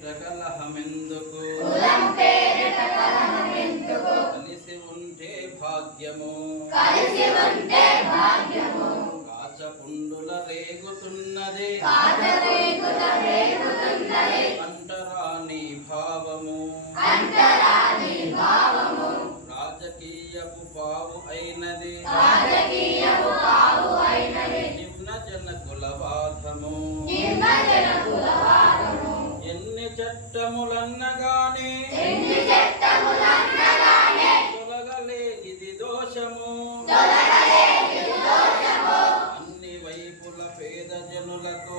కలహమెందుకు కలిసి ఉంటే భాగ్యము కాచపుండుల రేగుతున్నదే అంటరాని భావము రాజకీయపు పావు అయినది నిమ్న జన కులవాదము ఎన్ని చట్టములన్నగానే తొలగలేనిది దోషము అన్ని వైపుల పేద జనులకు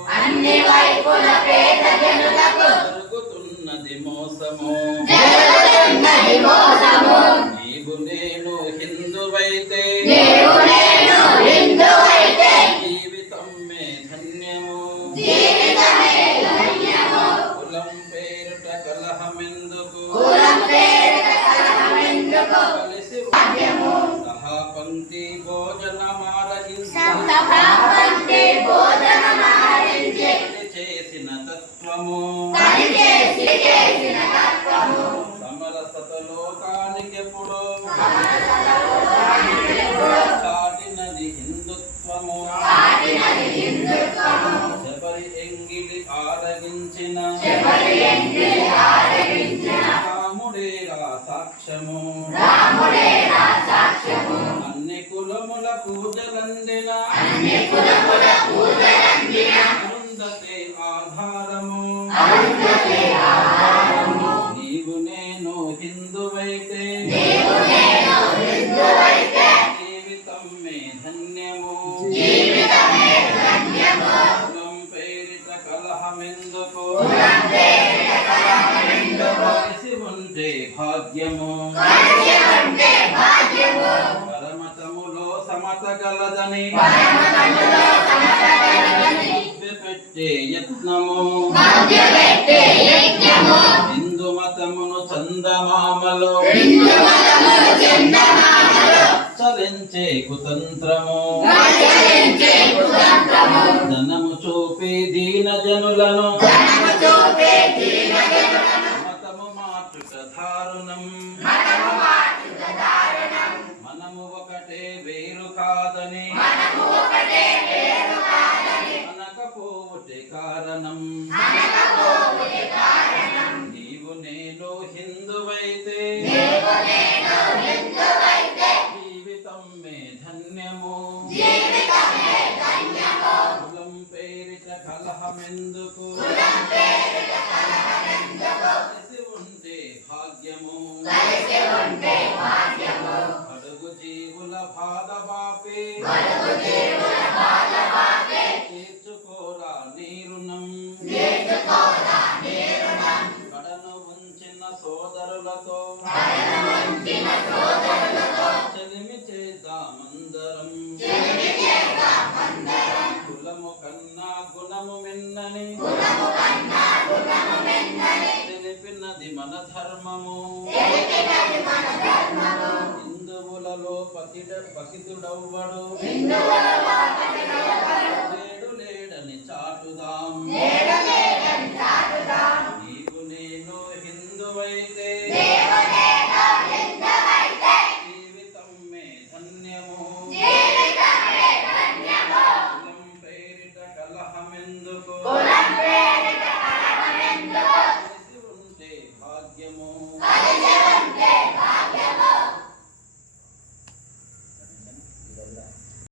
జరుగుతున్నది మోసము నీవు నేను హిందువైతే జీవితం మే ధన్యము కులం పేరుట కలహమెందుకు కలిసి సహపంక్తి భోజనమారగించి చేసిన తత్వము సమరసత లోకానికెప్పుడు చాటినది హిందుత్వము శబరి ఎంగిలి ఆరగించిన రాముడేరా సాక్ష్యము అన్ని కులముల పూజలందిన అరుంధతే ఆధారము నీవు నేను హిందువైతే జీవితం మే ధన్యము కులం పేరిట కలహమెందుకు కలిసి ఉంటే భాగ్యము పరమతములో సమత గలదని పెట్టే యత్నము హిందూ మతమును చందమామలో చలించే కుతంత్రము ధనము చూపే దీన జనులను మతము మార్చుట దారుణం మనము ఒకటే వేరు కాదని అనకపోవుటే కారణం నీవు నేను హిందువైతే జీవితం మే ధన్యము కులం పేరిట కలహమెందుకు కలిసి ఉంటే భాగ్యము అడుగు జీవుల బాధ బాపే తీర్చుకోరా నీరుణం కడను ఉంచిన సోదరులతో చెలిమి చేద్దామందరం కులము కన్నా గుణము మిన్నని తెలిపినది మన ధర్మము హిందువులలో పతితుడవ్వడు